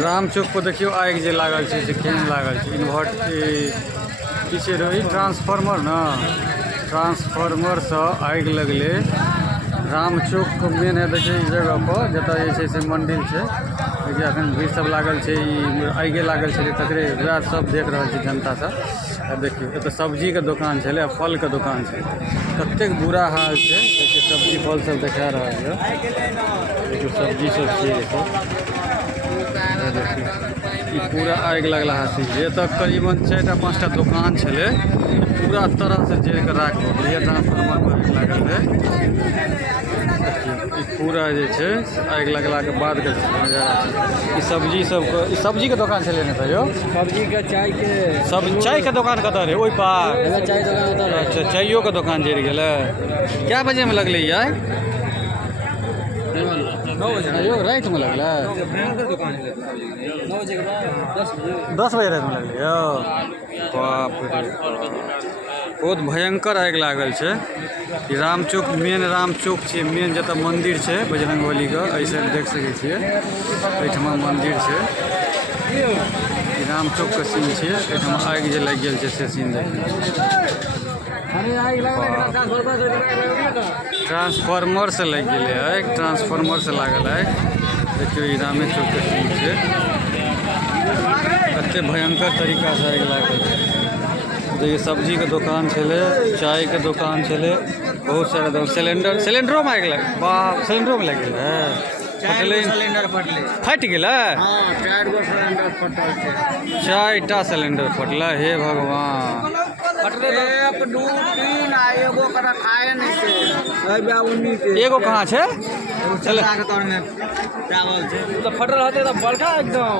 राम चौक पर देखियो आगि जे लागल छै से केहन लागल छै। इन्वर्ट पीछे रही ट्रांसफार्मर न, ट्रांसफार्मर से आगि लगले। राम चौक के मेन है देखिए इस जगह पर जतऽ जे छै से मंदिर छै। देखिए अखन भीड़ सब लागल छै, आगे लागल छै तकरे वएह सब देख रहल छै जनता सब। देखियो एतऽ सब्जी के दुकान छलै, फल के दुकान छै। कतेक बुरा हाल छै, देखिए सब्जी फल सब देखा रहल है। देखियो सब्जी सब छै देखियो पूरा आगि लगला है। एतऽ करीबन 4टा 5टा दुकान छलै, पूरा तरह से जड़ के राख हो गेलै। ट्रांसफार्मर पर आगि लागल है। पूरा जे छै आगि लगला के बाद के नजारा छै। सब्जी के दुकान छलै ने तैयो सब्जी के चाय के दुकान कतऽ रहे? ओइ पार चाय दुकान उधर है। अच्छा चाइयो के दुकान जड़ गेलै। क्या बजे में लगलै यार? 9 बजे रात में लगलै। भयंकर दुकान है 9 बजे के बाद 10 बजे रात में लगलै यौ। बाप रे बहुत भयंकर आगि लागल छै। राम चौक मेन राम चौक छै, मेन जतऽ मंदिर छै बजरंगबली के, ऐसे देख सकै छियै एहिठमा मंदिर छै। राम चौक के सीन छै, एहिठमा आगि जे लागि गेल छै से सीन देखियौ। ट्रांसफार्मर से लग गए आगि, ट्रांसफार्मर से लागल आगि। देखियो ई रामे चौक के सीन छै, कते भयंकर तरीका से आगि लागल छै। देखिए सब्जी के दुकान छलै, चाय के दुकान छलै, बहुत सारा सिलेंडरो में आगि लग। बाप सिलेंडरो में लग गेल है। सिलेंडर फटले फट गेलै। हां 4 गो सिलेंडर फटल छै। 4टा सिलेंडर फटला। हे भगवान फटले 1 2 3 आ एगो कर खाए नहीं छै। अबे उन्हीं के एगो कहाँ छै? चला के तोर में चावल छै तो फटल रहते तो बड़का एकदम।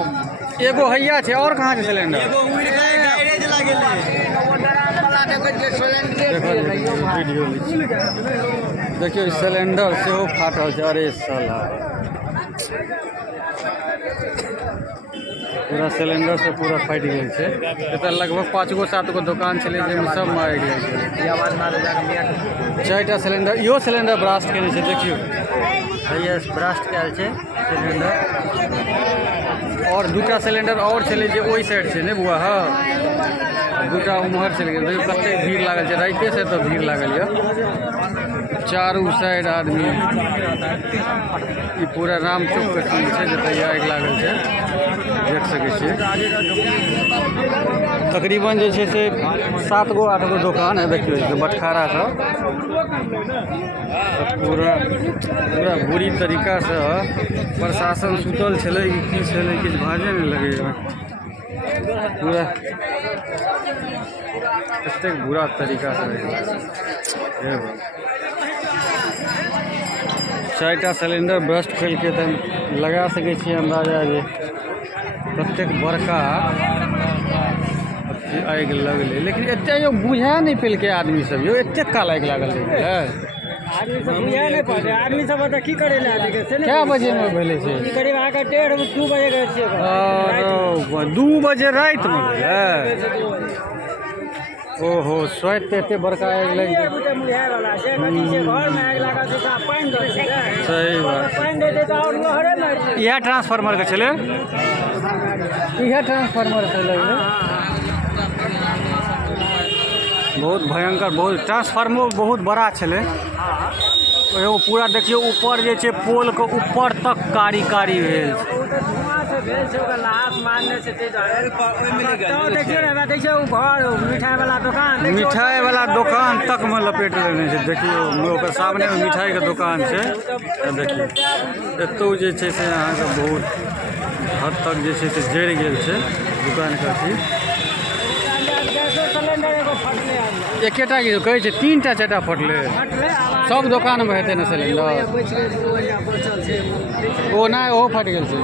एगो हैया छै और कहाँ छै सिलेंडर? एगो उड़ के गैरेज लागेले वो ड्राम वाला देखो जे सिलेंडर वीडियो देखियो सिलेंडर सेहो फाटल छै। अरे साला पूरा सिलेंडर से पूरा फाटि गेल छै। एतऽ लगभग 5 गो 7 गो दुकान छलै जाहिमे सब में आगि गेल छै। 4टा सिलेंडर, इहो सिलेंडर ब्रास्ट केने छै। देखियो भैया ब्रास्ट कयल छै सिलेंडर। और 2टा सिलेंडर और छलै जे ओइ साइड छै ने बुआ। हाँ 2टा उम्हर चलि गेल। देखियो कते भीड़ लागल छै, राइते से तो भीड़ लागल यऽ चारू साइड आदमी। ई पूरा राम चौक के सीन छै जतऽ आगि लागल छै, देख सकै छियै। तकरीबन जे छै से 7 गो 8 गो दुकान है। देखियो बटखारा सब पूरा बुरी तरीका से प्रशासन सुतल छलै कि छलै किछु भाजे नहीं लगे। पूरा कतेक बुरा तरीका से 4टा सिलेंडर ब्रस्ट खोलि तऽ लगा सकै छियै अंदाजा जे कतेक बड़का आगि लगलै। लेकिन एते यो बुझा नहीं पेलकै आदमी सब यो, एते काल आगि लागल रहि गेलै। आदमी सब बुझा नहीं पाते। आदमी सब त की करे ला देखे से क्या बजे में भेलै से? करीब आके 1:30 2 बजे के छियै। 2 बजे रात में भेलै। ओहो स्वैत एते बड़का आगि लग गेल। मुझाए वाला छै कथि छै घर में आगि लागल छै त पानी दे छै। सही बात। पानी देते त और लहरे मार छै। इएह ट्रांसफार्मर के छलै, इएह ट्रांसफार्मर से लगलै। बहुत भयंकर, बहुत ट्रांसफार्मर बहुत बड़ा छलै। एगो पूरा देखियो ऊपर जे छै पोल के ऊपर तक कारी कारी भेल छै। मिठाई वाला दुकान तक में लपेट लेने छै। देखियो ओकर सामने में मिठाई के दुकान छै। देखियो एतौ जे छै से अहाँके बहुत हद तक जे छै से जरि गेल छै दुकान के अथी। एकेटा की कहै छै 3टा 4टा फटलै। सब दुकान में हेतै ने सिलेंडर। ओ नहीं ओहो फट गेल छै,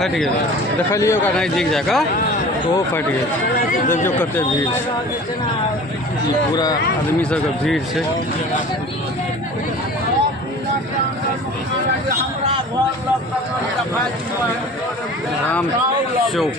फट गेल देखलिए ओकरा नजदीक जाकर ओहो फट गेल। देखियो कते भीड़ छै, ई पूरा आदमी सबके भीड़ छै। राम चौक